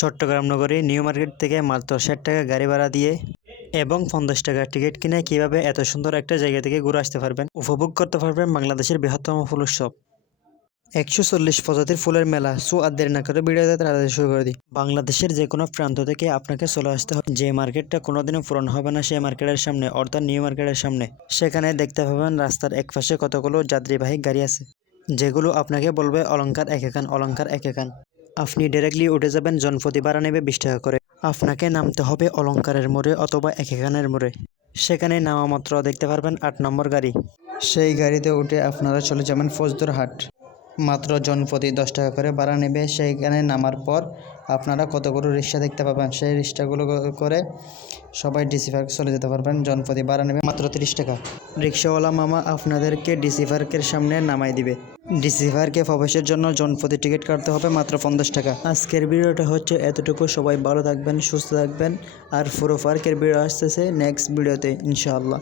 চট্টগ্রাম নগরী new market থেকে মাত্র ৬০ টাকা গাড়ি ভাড়া দিয়ে এবং ৫০ টাকা টিকিট কিনে কীভাবে এত সুন্দর একটা জায়গা থেকে ঘুরে আসতে পারবেন, উপভোগ করতে পারবেন বাংলাদেশের বৃহত্তম ফুল উৎসব ১৪০ প্রজাতির ফুলের মেলা। সো আর দেরি না করে ভিডিওতে তাড়াতাড়ি শুরু করে দিই। বাংলাদেশের যে কোনো প্রান্ত থেকে আপনাকে চলে আসতে হবে যে মার্কেটটা কোনোদিনও পূরণ হবে না, সেই মার্কেটের সামনে অর্থাৎ নিউ মার্কেটের সামনে। সেখানে দেখতে পাবেন রাস্তার একপাশে কতগুলো যাত্রীবাহী গাড়ি আছে, যেগুলো আপনাকে বলবে অলংকার একেকান, অলংকার একেকান। আপনি ডাইরেক্টলি উঠে যাবেন, জনপ্রতি ভাড়া নেবে ২০ টাকা করে। আপনাকে নামতে হবে অলংকারের মোড়ে অথবা একেকানের মোড়ে। সেখানে নামা মাত্র দেখতে পারবেন ৮ নম্বর গাড়ি। সেই গাড়িতে উঠে আপনারা চলে যাবেন ফৌজদারহাট। মাত্র জনপ্রতি ১০ টাকা করে ভাড়া নেবে। সেইখানে নামার পর আপনারা কতগুলো রিক্সা দেখতে পাবেন, সেই রিক্সাগুলো করে সবাই ডিসি পার্ক চলে যেতে পারবেন। জনপ্রতি ভাড়া নেবে মাত্র ৩০ টাকা। রিক্সাওয়ালা মামা আপনাদেরকে ডিসি পার্কের সামনে নামাই দিবে। ডিসি পার্কে প্রবেশের জন্য জনপ্রতি টিকিট কাটতে হবে মাত্র ৫০ টাকা। আজকের ভিডিওটা হচ্ছে এতটুকু। সবাই ভালো থাকবেন, সুস্থ থাকবেন। আর পুরো পার্কের ভিডিও আসতেছে নেক্সট ভিডিওতে ইনশাআল্লাহ।